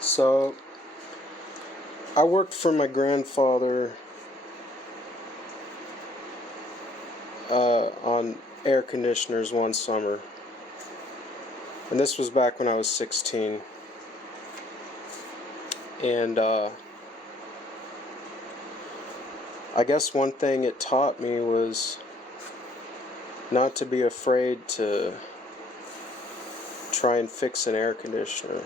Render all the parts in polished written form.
So, I worked for my grandfather on air conditioners one summer. And this was back when I was 16. And I guess one thing it taught me was not to be afraid to try and fix an air conditioner.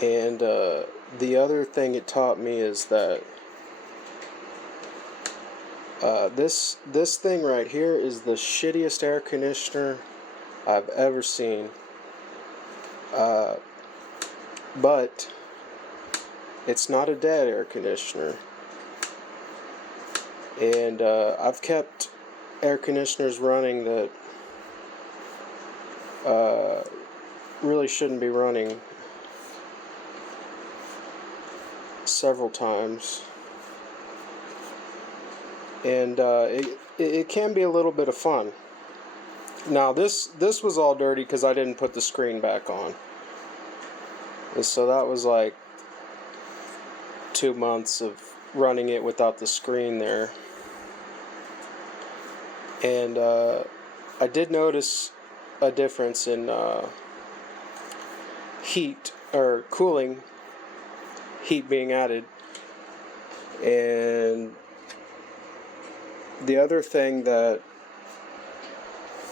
And the other thing it taught me is that this thing right here is the shittiest air conditioner I've ever seen. But it's not a dead air conditioner. And I've kept air conditioners running that really shouldn't be running several times. And it can be a little bit of fun. Now this was all dirty because I didn't put the screen back on. And so that was like 2 months of running it without the screen there. And I did notice a difference in heat or cooling, heat being added. And the other thing that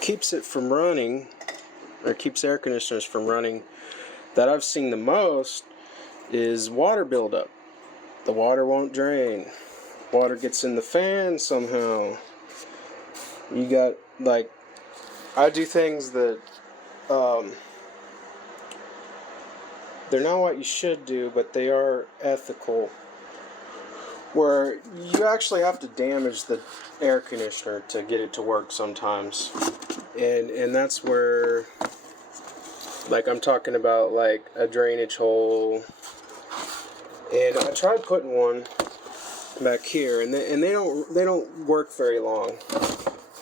keeps it from running, or keeps air conditioners from running, that I've seen the most is water buildup. The water won't drain. Water gets in the fan somehow. You got, like, I do things that they're not what you should do, but they are ethical, where you actually have to damage the air conditioner to get it to work sometimes. And that's where, like, I'm talking about like a drainage hole. And I tried putting one back here, and they don't work very long.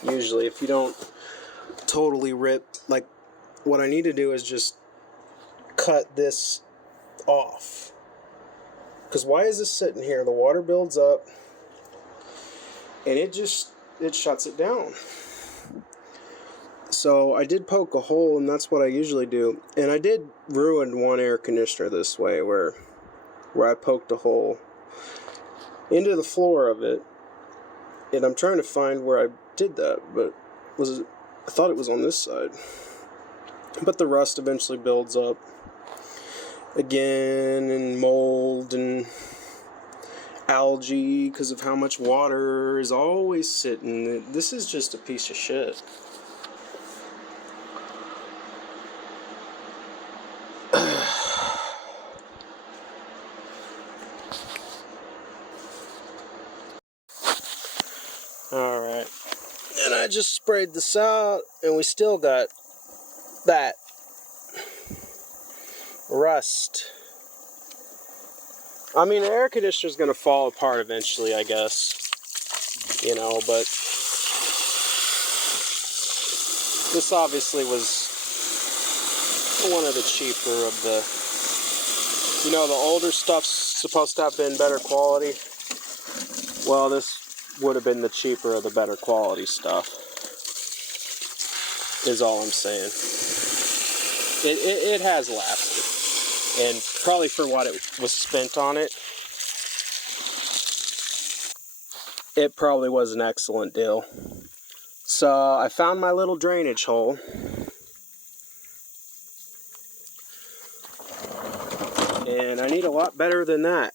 Usually, if you don't totally rip, like, what I need to do is just cut this off. Because why is this sitting here? The water builds up, and it shuts it down. So I did poke a hole, and that's what I usually do. And I did ruin one air conditioner this way, where I poked a hole into the floor of it. And I'm trying to find where I did that, but I thought it was on this side. But the rust eventually builds up again, and mold and algae because of how much water is always sitting. This is just a piece of shit. Alright, and I just sprayed this out, and we still got that rust. I mean, the air conditioner's gonna fall apart eventually, I guess. You know, but this obviously was one of the cheaper of the, you know, the older stuff's supposed to have been better quality. Well, this would have been the cheaper of the better quality stuff, is all I'm saying. It has lasted, and probably for what it was spent on it, it probably was an excellent deal. So I found my little drainage hole, and I need a lot better than that.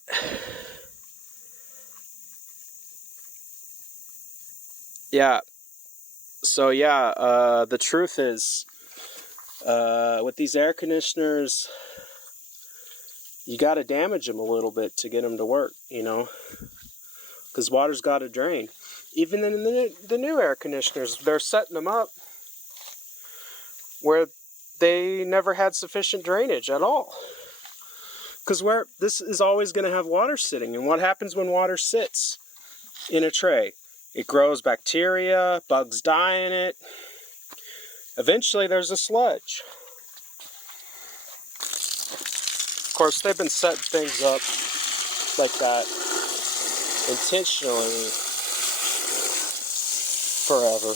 Yeah. So yeah, the truth is, with these air conditioners, you got to damage them a little bit to get them to work, you know, because water's got to drain. Even in the new air conditioners, they're setting them up where they never had sufficient drainage at all. Because this is always going to have water sitting, and what happens when water sits in a tray? It grows bacteria, bugs die in it. Eventually there's a sludge. course, they've been setting things up like that intentionally forever.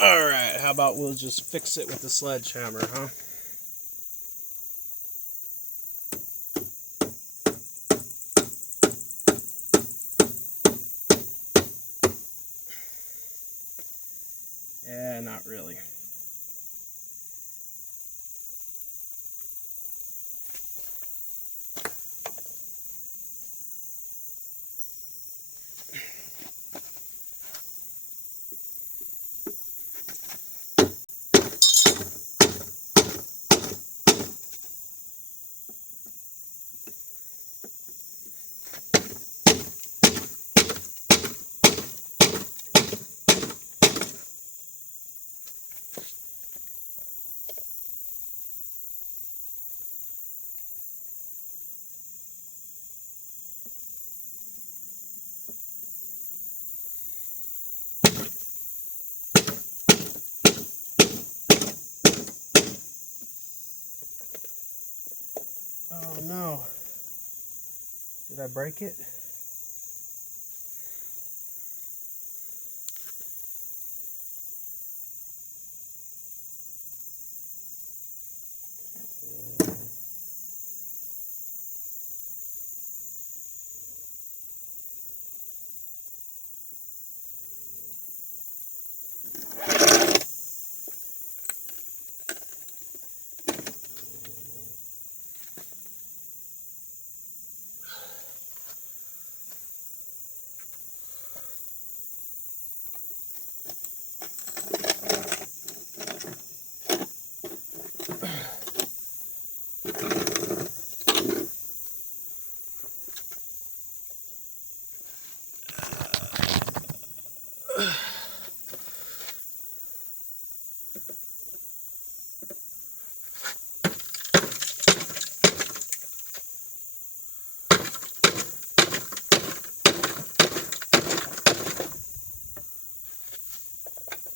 Alright, how about we'll just fix it with the sledgehammer, huh? Yeah, not really. Oh no. Did I break it?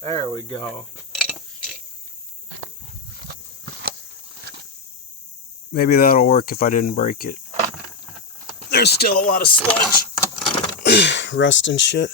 There we go. Maybe that'll work if I didn't break it. There's still a lot of sludge, rust and shit.